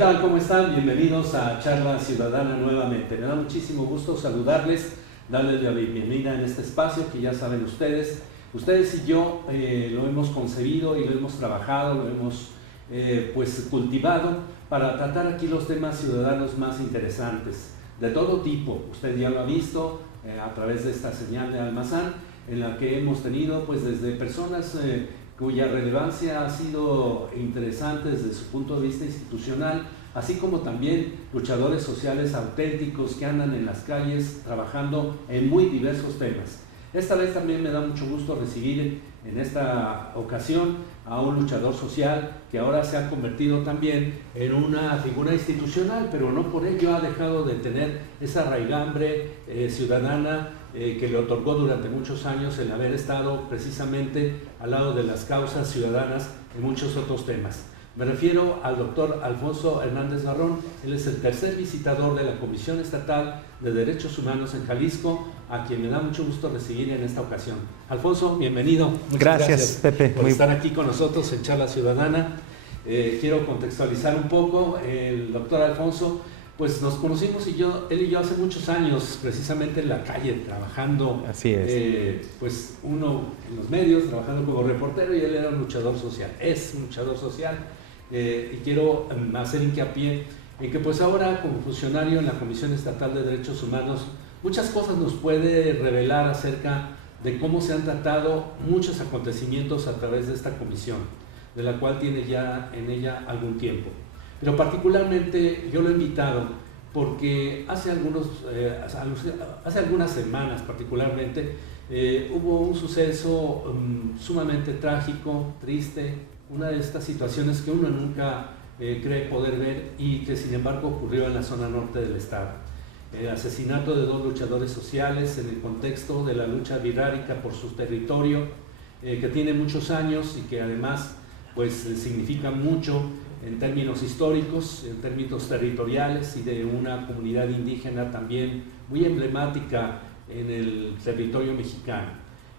tal? ¿Cómo están? Bienvenidos a Charla Ciudadana nuevamente. Me da muchísimo gusto saludarles, darles la bienvenida en este espacio que ya saben ustedes. Ustedes y yo lo hemos concebido y lo hemos trabajado, lo hemos pues cultivado para tratar aquí los temas ciudadanos más interesantes, de todo tipo. Usted ya lo ha visto a través de esta señal de Almazán, en la que hemos tenido pues desde personas cuya relevancia ha sido interesante desde su punto de vista institucional, así como también luchadores sociales auténticos que andan en las calles trabajando en muy diversos temas. Esta vez también me da mucho gusto recibir en esta ocasión a un luchador social que ahora se ha convertido también en una figura institucional, pero no por ello ha dejado de tener esa raigambre ciudadana que le otorgó durante muchos años el haber estado precisamente al lado de las causas ciudadanas en muchos otros temas. Me refiero al doctor Alfonso Hernández Barrón. Él es el tercer visitador de la Comisión Estatal de Derechos Humanos en Jalisco, a quien me da mucho gusto recibir en esta ocasión. Alfonso, bienvenido. Muchas gracias Pepe, por estar aquí con nosotros en Charla Ciudadana. Quiero contextualizar un poco. El doctor Alfonso, pues nos conocimos él y yo hace muchos años, precisamente en la calle, trabajando. Así es. Pues uno en los medios, trabajando como reportero, y él era un luchador social, es un luchador social. Y quiero hacer hincapié en que pues ahora como funcionario en la Comisión Estatal de Derechos Humanos muchas cosas nos puede revelar acerca de cómo se han tratado muchos acontecimientos a través de esta comisión, de la cual tiene ya en ella algún tiempo. Pero particularmente yo lo he invitado porque hace algunas semanas particularmente hubo un suceso sumamente trágico, triste, una de estas situaciones que uno nunca cree poder ver y que sin embargo ocurrió en la zona norte del estado. El asesinato de dos luchadores sociales en el contexto de la lucha wixárika por su territorio, que tiene muchos años y que además pues significa mucho en términos históricos, en términos territoriales y de una comunidad indígena también muy emblemática en el territorio mexicano.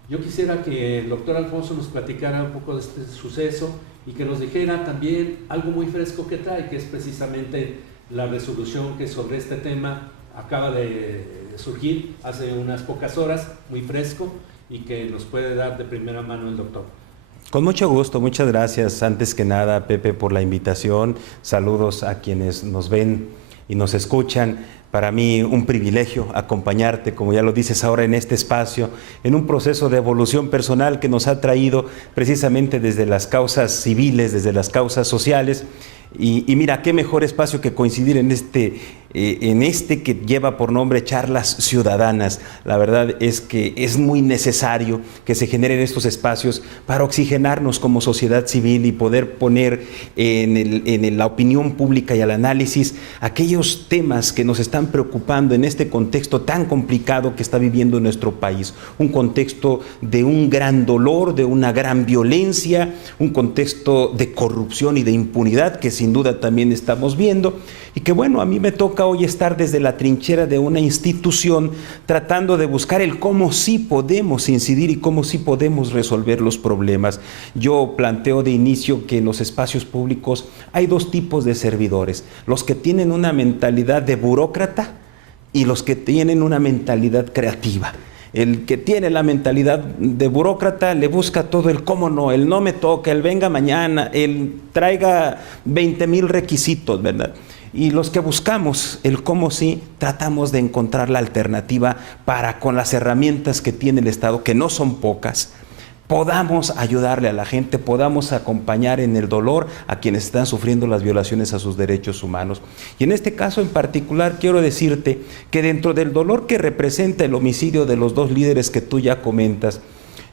Yo quisiera que el doctor Alfonso nos platicara un poco de este suceso y que nos dijera también algo muy fresco que trae, que es precisamente la resolución que sobre este tema acaba de surgir hace unas pocas horas, muy fresco, y que nos puede dar de primera mano el doctor. Con mucho gusto, muchas gracias antes que nada, Pepe, por la invitación. Saludos a quienes nos ven y nos escuchan. Para mí un privilegio acompañarte, como ya lo dices ahora, en este espacio, en un proceso de evolución personal que nos ha traído precisamente desde las causas civiles, desde las causas sociales. Y mira, qué mejor espacio que coincidir en este que lleva por nombre Charlas Ciudadanas. La verdad es que es muy necesario que se generen estos espacios para oxigenarnos como sociedad civil y poder poner en la opinión pública y al análisis aquellos temas que nos están preocupando en este contexto tan complicado que está viviendo nuestro país. Un contexto de un gran dolor, de una gran violencia, un contexto de corrupción y de impunidad que sin duda también estamos viendo, y que bueno, a mí me toca hoy estar desde la trinchera de una institución tratando de buscar el cómo sí podemos incidir y cómo sí podemos resolver los problemas. Yo planteo de inicio que en los espacios públicos hay dos tipos de servidores: los que tienen una mentalidad de burócrata y los que tienen una mentalidad creativa. El que tiene la mentalidad de burócrata le busca todo el cómo no, el no me toca, el venga mañana, el traiga 20,000 requisitos, ¿verdad? Y los que buscamos el cómo sí, tratamos de encontrar la alternativa para, con las herramientas que tiene el Estado, que no son pocas, podamos ayudarle a la gente, podamos acompañar en el dolor a quienes están sufriendo las violaciones a sus derechos humanos. Y en este caso en particular quiero decirte que dentro del dolor que representa el homicidio de los dos líderes que tú ya comentas,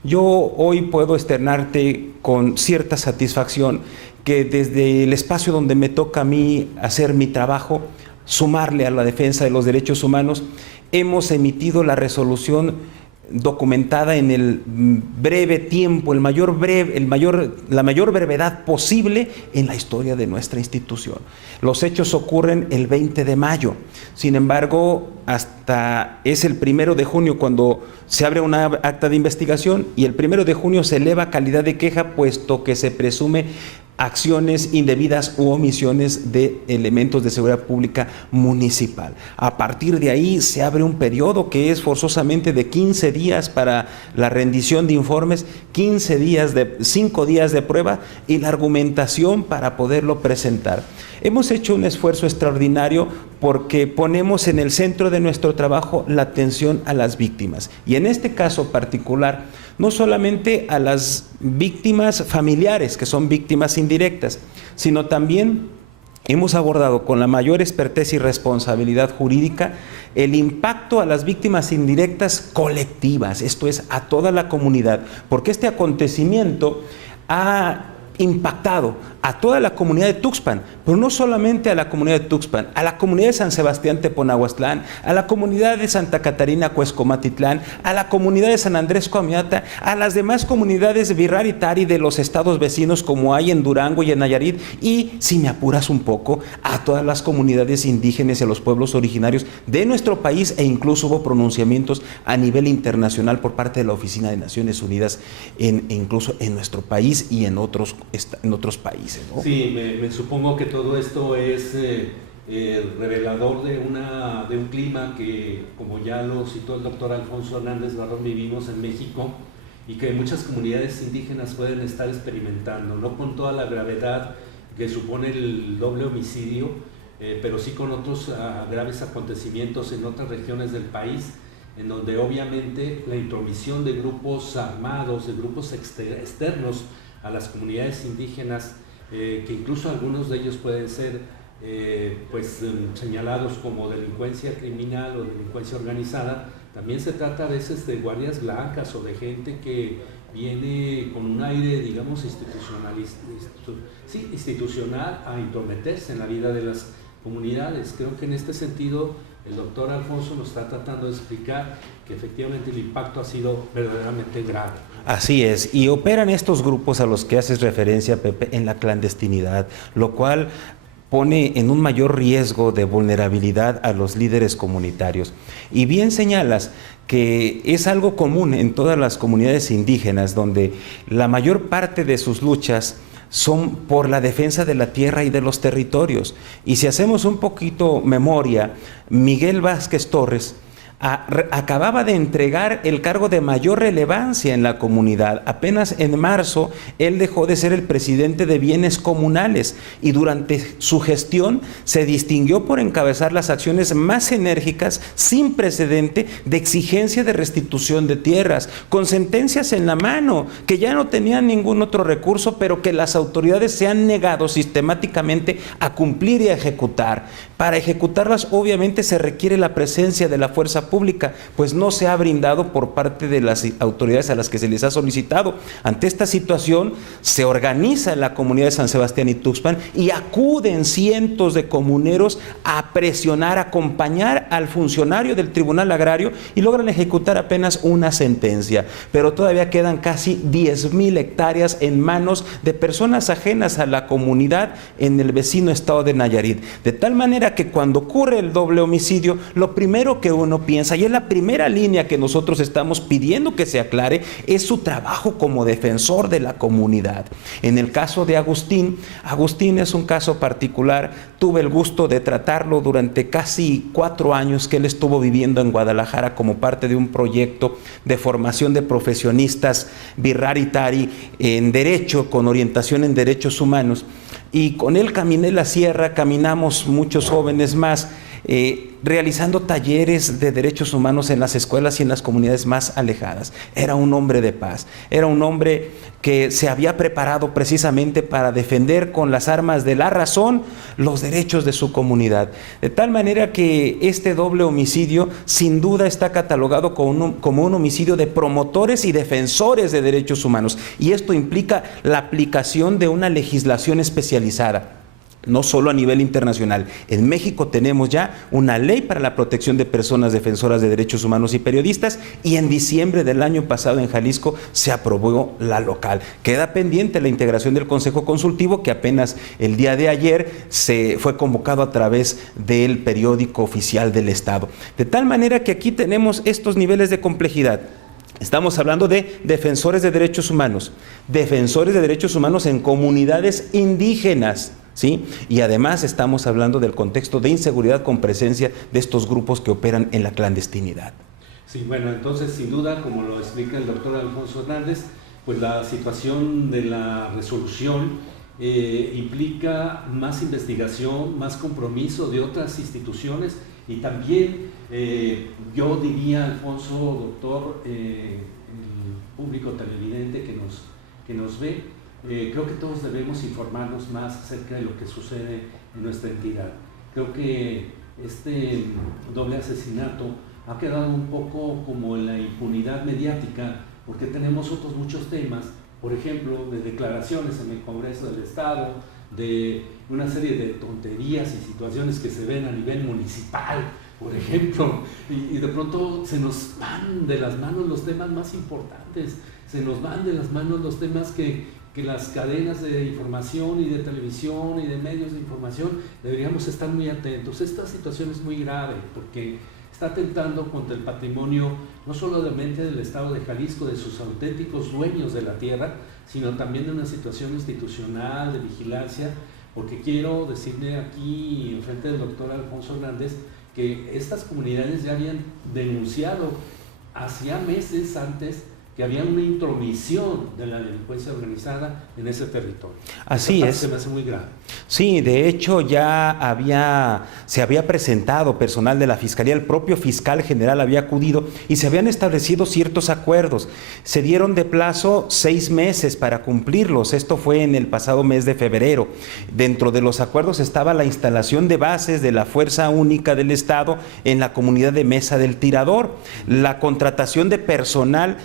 yo hoy puedo externarte con cierta satisfacción que desde el espacio donde me toca a mí hacer mi trabajo, sumarle a la defensa de los derechos humanos, hemos emitido la resolución documentada en el breve tiempo, la mayor brevedad posible en la historia de nuestra institución. Los hechos ocurren el 20 de mayo. Sin embargo, hasta es el 1 de junio cuando se abre una acta de investigación y el 1 de junio se eleva calidad de queja, puesto que se presume acciones indebidas u omisiones de elementos de seguridad pública municipal. A partir de ahí se abre un periodo que es forzosamente de 15 días para la rendición de informes, 5 días de prueba y la argumentación para poderlo presentar. Hemos hecho un esfuerzo extraordinario porque ponemos en el centro de nuestro trabajo la atención a las víctimas. Y en este caso particular, no solamente a las víctimas familiares, que son víctimas indirectas, sino también hemos abordado con la mayor expertez y responsabilidad jurídica el impacto a las víctimas indirectas colectivas, esto es, a toda la comunidad, porque este acontecimiento ha impactado a toda la comunidad de Tuxpan, pero no solamente a la comunidad de Tuxpan, a la comunidad de San Sebastián Teponahuastlán, a la comunidad de Santa Catarina Cuescomatitlán, a la comunidad de San Andrés Coamiata, a las demás comunidades de Virrar y Tari de los estados vecinos como hay en Durango y en Nayarit, y si me apuras un poco, a todas las comunidades indígenas y a los pueblos originarios de nuestro país, e incluso hubo pronunciamientos a nivel internacional por parte de la Oficina de Naciones Unidas, incluso en nuestro país y en otros países, ¿no? Sí, me supongo que todo esto es revelador de un clima que, como ya lo citó el doctor Alfonso Hernández Barrón, vivimos en México y que muchas comunidades indígenas pueden estar experimentando, no con toda la gravedad que supone el doble homicidio, pero sí con otros graves acontecimientos en otras regiones del país, en donde obviamente la intromisión de grupos armados, de grupos externos a las comunidades indígenas, que incluso algunos de ellos pueden ser señalados como delincuencia criminal o delincuencia organizada. También se trata a veces de guardias blancas o de gente que viene con un aire, digamos, institucional a intrometerse en la vida de las comunidades. Creo que en este sentido el doctor Alfonso nos está tratando de explicar que efectivamente el impacto ha sido verdaderamente grave. Así es, y operan estos grupos a los que haces referencia, Pepe, en la clandestinidad, lo cual pone en un mayor riesgo de vulnerabilidad a los líderes comunitarios. Y bien señalas que es algo común en todas las comunidades indígenas, donde la mayor parte de sus luchas son por la defensa de la tierra y de los territorios. Y si hacemos un poquito memoria, Miguel Vázquez Torres acababa de entregar el cargo de mayor relevancia en la comunidad. Apenas en marzo él dejó de ser el presidente de bienes comunales y durante su gestión se distinguió por encabezar las acciones más enérgicas, sin precedente, de exigencia de restitución de tierras, con sentencias en la mano, que ya no tenían ningún otro recurso, pero que las autoridades se han negado sistemáticamente a cumplir y a ejecutar. Para ejecutarlas obviamente se requiere la presencia de la fuerza pública, pues no se ha brindado por parte de las autoridades a las que se les ha solicitado. Ante esta situación se organiza la comunidad de San Sebastián y Tuxpan y acuden cientos de comuneros a presionar, a acompañar al funcionario del Tribunal Agrario y logran ejecutar apenas una sentencia, pero todavía quedan casi 10,000 hectáreas en manos de personas ajenas a la comunidad en el vecino estado de Nayarit, de tal manera que cuando ocurre el doble homicidio, lo primero que uno piensa, y es la primera línea que nosotros estamos pidiendo que se aclare, es su trabajo como defensor de la comunidad. En el caso de Agustín es un caso particular. Tuve el gusto de tratarlo durante casi 4 años que él estuvo viviendo en Guadalajara como parte de un proyecto de formación de profesionistas Virrar y Tari en Derecho, con orientación en Derechos Humanos. Y con él caminé la sierra, caminamos muchos jóvenes más, realizando talleres de derechos humanos en las escuelas y en las comunidades más alejadas. Era un hombre de paz, era un hombre que se había preparado precisamente para defender con las armas de la razón los derechos de su comunidad. De tal manera que este doble homicidio sin duda está catalogado como un homicidio de promotores y defensores de derechos humanos. Y esto implica la aplicación de una legislación especializada, no solo a nivel internacional. En México tenemos ya una ley para la protección de personas defensoras de derechos humanos y periodistas, y en diciembre del año pasado en Jalisco se aprobó la local. Queda pendiente la integración del Consejo Consultivo, que apenas el día de ayer se fue convocado a través del periódico oficial del Estado. De tal manera que aquí tenemos estos niveles de complejidad. Estamos hablando de defensores de derechos humanos en comunidades indígenas, ¿sí? Y además estamos hablando del contexto de inseguridad con presencia de estos grupos que operan en la clandestinidad. Sí, bueno, entonces sin duda, como lo explica el doctor Alfonso Hernández, pues la situación de la resolución implica más investigación, más compromiso de otras instituciones y también, yo diría, Alfonso, doctor, el público televidente que nos ve, creo que todos debemos informarnos más acerca de lo que sucede en nuestra entidad. Creo que este doble asesinato ha quedado un poco como en la impunidad mediática, porque tenemos otros muchos temas, por ejemplo, de declaraciones en el Congreso del Estado, de una serie de tonterías y situaciones que se ven a nivel municipal, por ejemplo, y de pronto se nos van de las manos los temas más importantes, se nos van de las manos los temas que las cadenas de información y de televisión y de medios de información deberíamos estar muy atentos. Esta situación es muy grave porque está atentando contra el patrimonio no solamente del Estado de Jalisco, de sus auténticos dueños de la tierra, sino también de una situación institucional, de vigilancia, porque quiero decirle aquí, en frente del doctor Alfonso Hernández, que estas comunidades ya habían denunciado hacía meses antes que había una intromisión de la delincuencia organizada en ese territorio. Así es. Se me hace muy grave. Sí, de hecho ya se había presentado personal de la Fiscalía, el propio fiscal general había acudido y se habían establecido ciertos acuerdos. Se dieron de plazo 6 meses para cumplirlos. Esto fue en el pasado mes de febrero. Dentro de los acuerdos estaba la instalación de bases de la Fuerza Única del Estado en la comunidad de Mesa del Tirador, la contratación de personal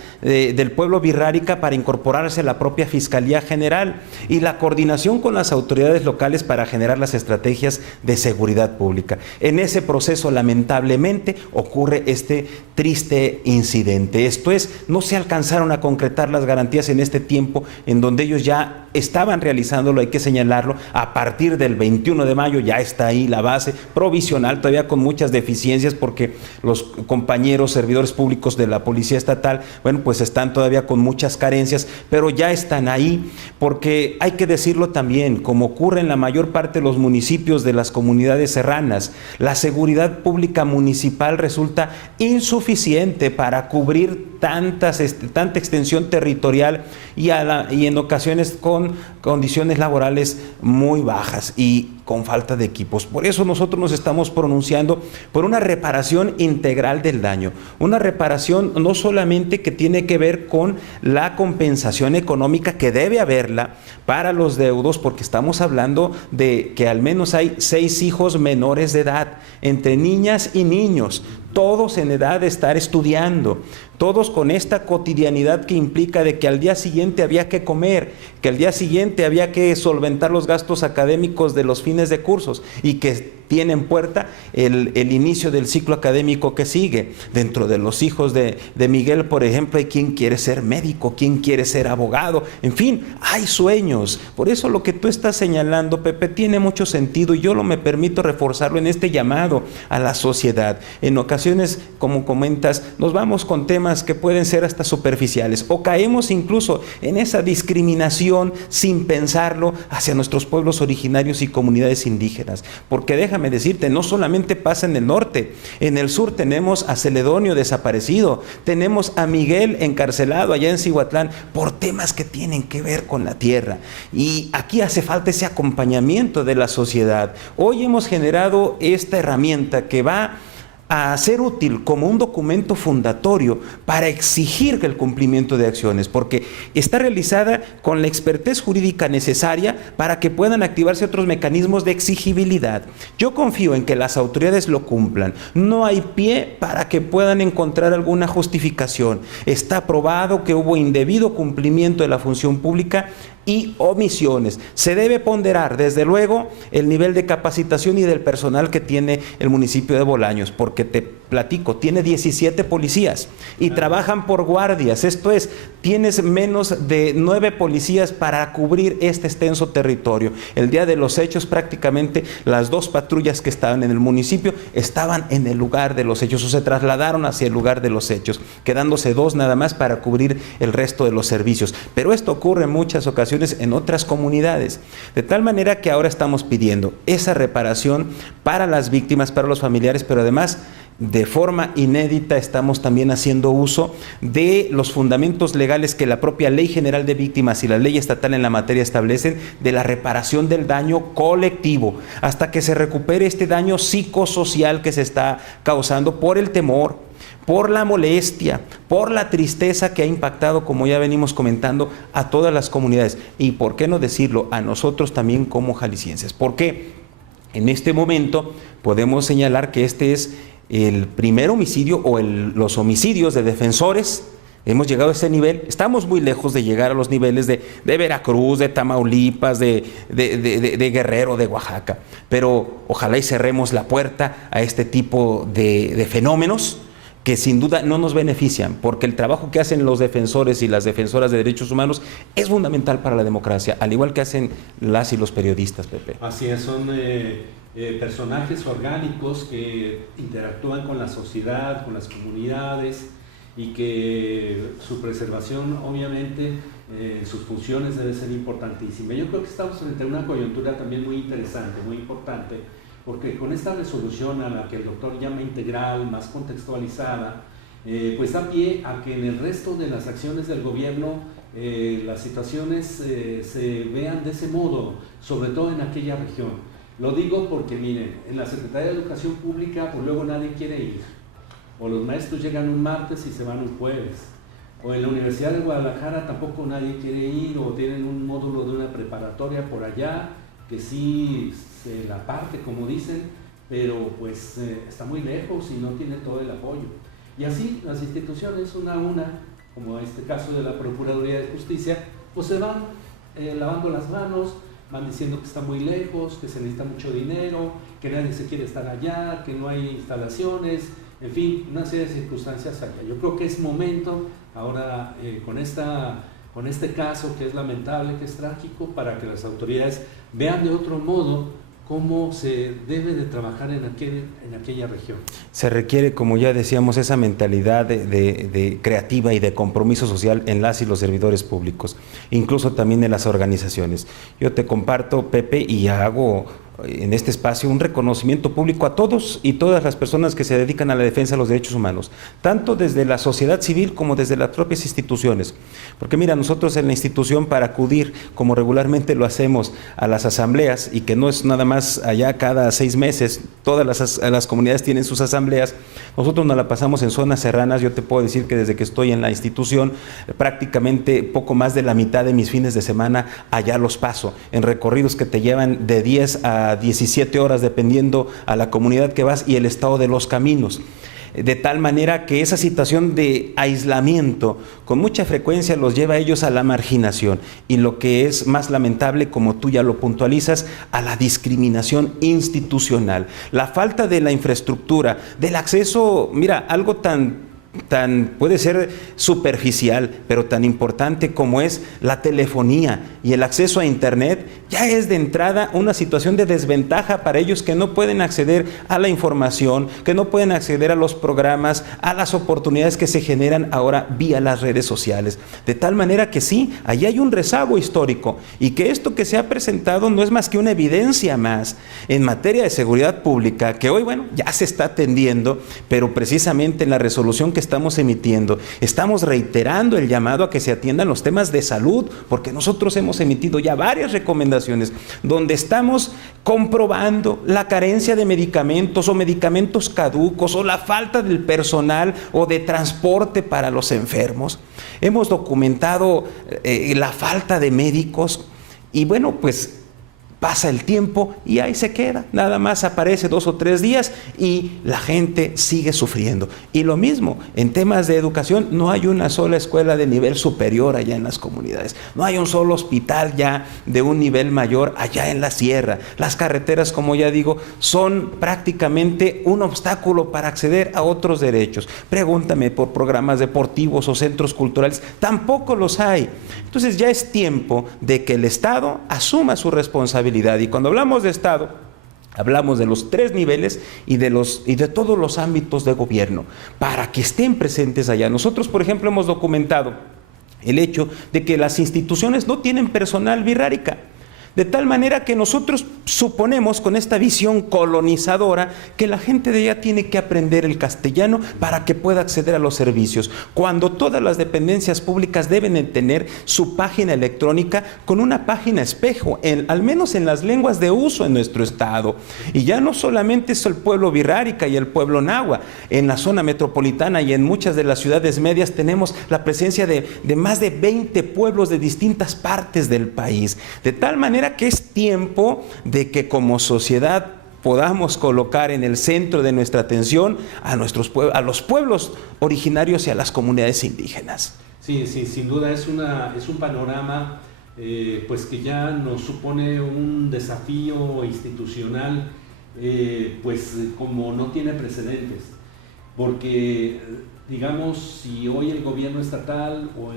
del pueblo Virrárica para incorporarse a la propia Fiscalía General y la coordinación con las autoridades locales para generar las estrategias de seguridad pública. En ese proceso, lamentablemente, ocurre este triste incidente. Esto es, no se alcanzaron a concretar las garantías en este tiempo en donde ellos ya estaban realizándolo, hay que señalarlo, a partir del 21 de mayo ya está ahí la base provisional, todavía con muchas deficiencias porque los compañeros servidores públicos de la Policía Estatal, bueno, pues están todavía con muchas carencias, pero ya están ahí, porque hay que decirlo también, como ocurre en la mayor parte de los municipios de las comunidades serranas, la seguridad pública municipal resulta insuficiente para cubrir tanta extensión territorial y en ocasiones con condiciones laborales muy bajas y con falta de equipos. Por eso nosotros nos estamos pronunciando por una reparación integral del daño, una reparación no solamente que tiene que ver con la compensación económica, que debe haberla para los deudos, porque estamos hablando de que al menos hay 6 hijos menores de edad, entre niñas y niños, todos en edad de estar estudiando, todos con esta cotidianidad que implica de que al día siguiente había que comer, que al día siguiente había que solventar los gastos académicos de los fines de cursos y que tiene en puerta el inicio del ciclo académico que sigue. Dentro de los hijos de Miguel, por ejemplo, hay quien quiere ser médico, quien quiere ser abogado, en fin, hay sueños. Por eso lo que tú estás señalando, Pepe, tiene mucho sentido y yo me permito reforzarlo en este llamado a la sociedad. En ocasiones, como comentas, nos vamos con temas que pueden ser hasta superficiales o caemos incluso en esa discriminación sin pensarlo hacia nuestros pueblos originarios y comunidades indígenas, porque déjame decirte, no solamente pasa en el norte, en el sur tenemos a Celedonio desaparecido, tenemos a Miguel encarcelado allá en Cihuatlán por temas que tienen que ver con la tierra, y aquí hace falta ese acompañamiento de la sociedad. Hoy hemos generado esta herramienta que va a ser útil como un documento fundatorio para exigir el cumplimiento de acciones, porque está realizada con la expertez jurídica necesaria para que puedan activarse otros mecanismos de exigibilidad. Yo confío en que las autoridades lo cumplan. No hay pie para que puedan encontrar alguna justificación. Está probado que hubo indebido cumplimiento de la función pública y omisiones. Se debe ponderar, desde luego, el nivel de capacitación y del personal que tiene el municipio de Bolaños, porque te platico, tiene 17 policías y trabajan por guardias. Esto es, tienes menos de 9 policías para cubrir este extenso territorio. El día de los hechos, prácticamente las 2 patrullas que estaban en el municipio estaban en el lugar de los hechos o se trasladaron hacia el lugar de los hechos, quedándose 2 nada más para cubrir el resto de los servicios. Pero esto ocurre en muchas ocasiones en otras comunidades, de tal manera que ahora estamos pidiendo esa reparación para las víctimas, para los familiares, pero además de forma inédita estamos también haciendo uso de los fundamentos legales que la propia Ley General de Víctimas y la ley estatal en la materia establecen, de la reparación del daño colectivo, hasta que se recupere este daño psicosocial que se está causando por el temor, por la molestia, por la tristeza que ha impactado, como ya venimos comentando, a todas las comunidades. Y por qué no decirlo, a nosotros también como jaliscienses. Porque en este momento podemos señalar que este es el primer homicidio o los homicidios de defensores. Hemos llegado a ese nivel, estamos muy lejos de llegar a los niveles de Veracruz, de Tamaulipas, de Guerrero, de Oaxaca. Pero ojalá y cerremos la puerta a este tipo de fenómenos que sin duda no nos benefician, porque el trabajo que hacen los defensores y las defensoras de derechos humanos es fundamental para la democracia, al igual que hacen las y los periodistas, Pepe. Así es, son personajes orgánicos que interactúan con la sociedad, con las comunidades, y que su preservación, obviamente, sus funciones debe ser importantísima. Yo creo que estamos frente a una coyuntura también muy interesante, muy importante, porque con esta resolución a la que el doctor llama integral, más contextualizada, pues da pie a que en el resto de las acciones del gobierno las situaciones se vean de ese modo, sobre todo en aquella región. Lo digo porque, miren, en la Secretaría de Educación Pública, pues luego nadie quiere ir, o los maestros llegan un martes y se van un jueves, o en la Universidad de Guadalajara tampoco nadie quiere ir, o tienen un módulo de una preparatoria por allá, que sí se la parte, como dicen, pero pues está muy lejos y no tiene todo el apoyo. Y así las instituciones, una a una, como este caso de la Procuraduría de Justicia, pues se van lavando las manos, van diciendo que está muy lejos, que se necesita mucho dinero, que nadie se quiere estar allá, que no hay instalaciones, en fin, una serie de circunstancias allá. Yo creo que es momento ahora con este caso que es lamentable, que es trágico, para que las autoridades vean de otro modo cómo se debe de trabajar en aquella región. Se requiere, como ya decíamos, esa mentalidad de creativa y de compromiso social en las y los servidores públicos, incluso también en las organizaciones. Yo te comparto, Pepe, y hago en este espacio un reconocimiento público a todos y todas las personas que se dedican a la defensa de los derechos humanos, tanto desde la sociedad civil como desde las propias instituciones. Porque mira, nosotros en la institución, para acudir, como regularmente lo hacemos, a las asambleas, y que no es nada más allá cada 6 meses, todas las comunidades tienen sus asambleas, nosotros nos la pasamos en zonas serranas. Yo te puedo decir que desde que estoy en la institución, prácticamente poco más de la mitad de mis fines de semana allá los paso, en recorridos que te llevan de 10 a 17 horas, dependiendo a la comunidad que vas y el estado de los caminos. De tal manera que esa situación de aislamiento con mucha frecuencia los lleva a ellos a la marginación, y lo que es más lamentable, como tú ya lo puntualizas, a la discriminación institucional, la falta de la infraestructura, del acceso. Mira, algo tan puede ser superficial, pero tan importante como es la telefonía y el acceso a internet, ya es de entrada una situación de desventaja para ellos, que no pueden acceder a la información, que no pueden acceder a los programas, a las oportunidades que se generan ahora vía las redes sociales. De tal manera que sí, ahí hay un rezago histórico, y que esto que se ha presentado no es más que una evidencia más en materia de seguridad pública, que hoy, bueno, ya se está atendiendo, pero precisamente en la resolución que estamos emitiendo, estamos reiterando el llamado a que se atiendan los temas de salud, porque nosotros hemos emitido ya varias recomendaciones donde estamos comprobando la carencia de medicamentos, o medicamentos caducos, o la falta del personal o de transporte para los enfermos. Hemos documentado la falta de médicos, y bueno, pues pasa el tiempo y ahí se queda. Nada más aparece 2 o 3 días y la gente sigue sufriendo. Y lo mismo, en temas de educación, no hay una sola escuela de nivel superior allá en las comunidades. No hay un solo hospital ya de un nivel mayor allá en la sierra. Las carreteras, como ya digo, son prácticamente un obstáculo para acceder a otros derechos. Pregúntame por programas deportivos o centros culturales, tampoco los hay. Entonces ya es tiempo de que el Estado asuma su responsabilidad. Y cuando hablamos de Estado, hablamos de los 3 niveles y de todos los ámbitos de gobierno, para que estén presentes allá. Nosotros, por ejemplo, hemos documentado el hecho de que las instituciones no tienen personal birrárica. De tal manera que nosotros suponemos con esta visión colonizadora que la gente de allá tiene que aprender el castellano para que pueda acceder a los servicios, cuando todas las dependencias públicas deben tener su página electrónica con una página espejo, al menos en las lenguas de uso en nuestro estado. Y ya no solamente es el pueblo birrárica y el pueblo nahua, en la zona metropolitana y en muchas de las ciudades medias tenemos la presencia de más de 20 pueblos de distintas partes del país, de tal manera que es tiempo de que como sociedad podamos colocar en el centro de nuestra atención a los pueblos originarios y a las comunidades indígenas. Sí, sí, sin duda es un panorama pues que ya nos supone un desafío institucional pues como no tiene precedentes, porque digamos, si hoy el gobierno estatal o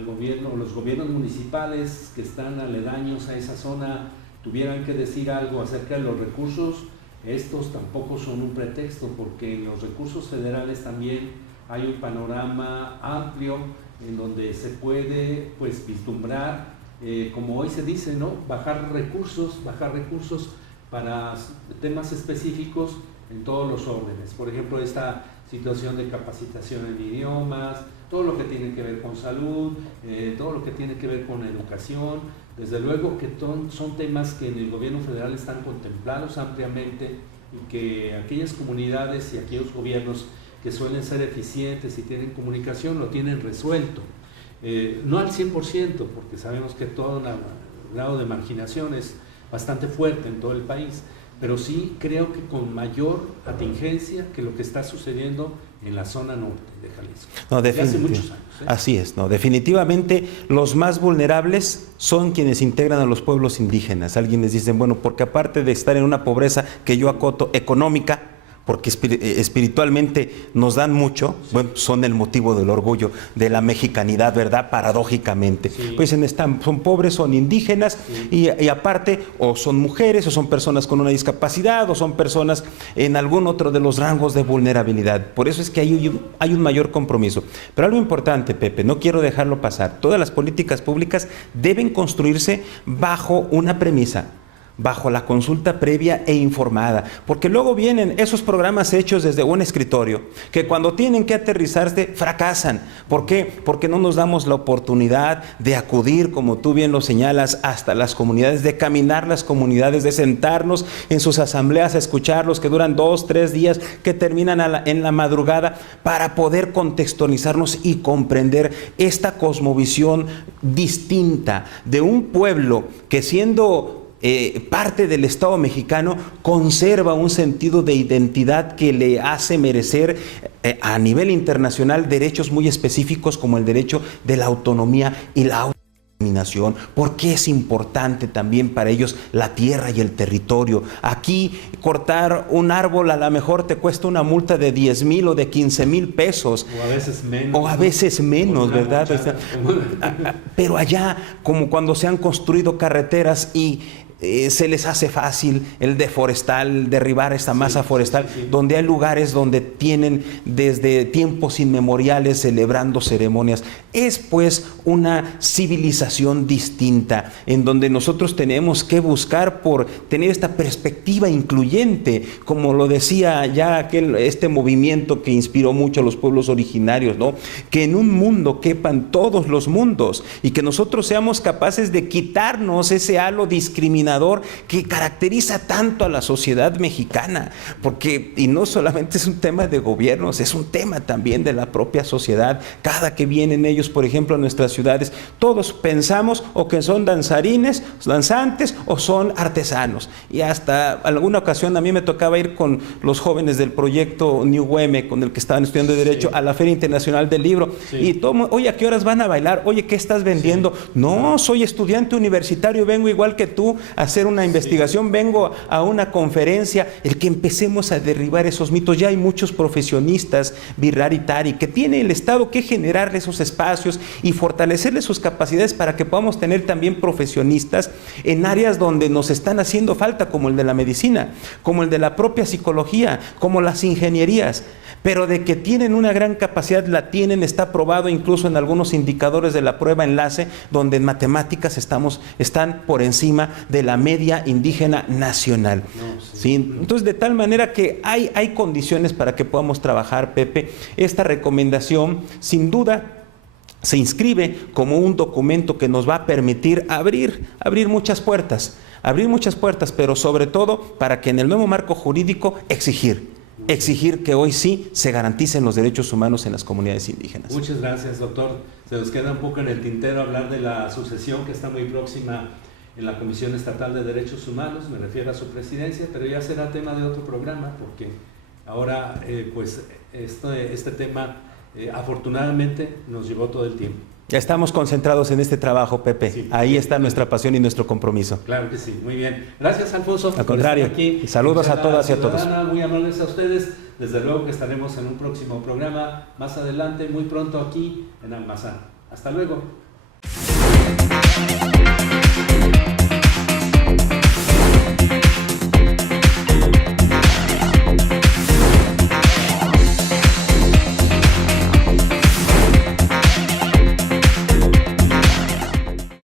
los gobiernos municipales que están aledaños a esa zona tuvieran que decir algo acerca de los recursos, estos tampoco son un pretexto, porque en los recursos federales también hay un panorama amplio en donde se puede pues vislumbrar, como hoy se dice, ¿no? bajar recursos para temas específicos en todos los órdenes. Por ejemplo, esta situación de capacitación en idiomas, todo lo que tiene que ver con salud, todo lo que tiene que ver con educación. Desde luego que son temas que en el gobierno federal están contemplados ampliamente y que aquellas comunidades y aquellos gobiernos que suelen ser eficientes y tienen comunicación lo tienen resuelto. No al 100%, porque sabemos que todo el grado de marginación es bastante fuerte en todo el país, pero sí creo que con mayor atingencia que lo que está sucediendo en la zona norte de Jalisco. No, hace muchos años. Así es, no, definitivamente los más vulnerables son quienes integran a los pueblos indígenas. Alguien les dice, bueno, porque aparte de estar en una pobreza que yo acoto económica, porque espiritualmente nos dan mucho, sí. Bueno, son el motivo del orgullo, de la mexicanidad, ¿verdad? Paradójicamente. Sí. Pues son pobres, son indígenas, sí. y aparte, o son mujeres, o son personas con una discapacidad, o son personas en algún otro de los rangos de vulnerabilidad. Por eso es que hay un mayor compromiso. Pero algo importante, Pepe, no quiero dejarlo pasar. Todas las políticas públicas deben construirse bajo una premisa: bajo la consulta previa e informada, porque luego vienen esos programas hechos desde un escritorio, que cuando tienen que aterrizarse fracasan. ¿Por qué? Porque no nos damos la oportunidad de acudir, como tú bien lo señalas, hasta las comunidades, de caminar las comunidades, de sentarnos en sus asambleas a escucharlos, que duran 2, 3 días, que terminan en la madrugada, para poder contextualizarnos y comprender esta cosmovisión distinta de un pueblo que, siendo parte del Estado mexicano, conserva un sentido de identidad que le hace merecer a nivel internacional derechos muy específicos, como el derecho de la autonomía y la autodeterminación, porque es importante también para ellos la tierra y el territorio. Aquí cortar un árbol a lo mejor te cuesta una multa de 10,000 o de 15,000 pesos. O a veces menos, ¿verdad? Pero allá, como cuando se han construido carreteras y se les hace fácil el derribar esta masa forestal, donde hay lugares donde tienen desde tiempos inmemoriales celebrando ceremonias. Es pues una civilización distinta, en donde nosotros tenemos que buscar por tener esta perspectiva incluyente, como lo decía ya este movimiento que inspiró mucho a los pueblos originarios, ¿no? Que en un mundo quepan todos los mundos, y que nosotros seamos capaces de quitarnos ese halo discriminatorio denominador que caracteriza tanto a la sociedad mexicana, porque, y no solamente es un tema de gobiernos, es un tema también de la propia sociedad. Cada que vienen ellos, por ejemplo, a nuestras ciudades, todos pensamos o que son danzarines, danzantes o son artesanos. Y hasta alguna ocasión a mí me tocaba ir con los jóvenes del proyecto New Güeme, con el que estaban estudiando Derecho, a la Feria Internacional del Libro. Y todo, oye, ¿a qué horas van a bailar? Oye, ¿qué estás vendiendo? No, soy estudiante universitario, vengo igual que tú a hacer una investigación, vengo a una conferencia. El que empecemos a derribar esos mitos. Ya hay muchos profesionistas, Birraritari, que tiene el Estado que generarle esos espacios y fortalecerle sus capacidades para que podamos tener también profesionistas en áreas donde nos están haciendo falta, como el de la medicina, como el de la propia psicología, como las ingenierías. Pero de que tienen una gran capacidad, la tienen, está probado incluso en algunos indicadores de la prueba enlace, donde en matemáticas están por encima de la media indígena nacional. ¿Sí? Entonces, de tal manera que hay condiciones para que podamos trabajar, Pepe. Esta recomendación, sin duda, se inscribe como un documento que nos va a permitir abrir muchas puertas, pero sobre todo para que en el nuevo marco jurídico exigir que hoy sí se garanticen los derechos humanos en las comunidades indígenas. Muchas gracias, doctor. Se nos queda un poco en el tintero hablar de la sucesión que está muy próxima en la Comisión Estatal de Derechos Humanos, me refiero a su presidencia, pero ya será tema de otro programa, porque ahora pues este tema afortunadamente nos llevó todo el tiempo. Ya estamos concentrados en este trabajo, Pepe. Sí, ahí está nuestra pasión y nuestro compromiso. Claro que sí, muy bien. Gracias, Alfonso. Al contrario, aquí. Saludos a todas y a todos. Muy amables a ustedes. Desde luego que estaremos en un próximo programa más adelante, muy pronto aquí en Almazán. Hasta luego.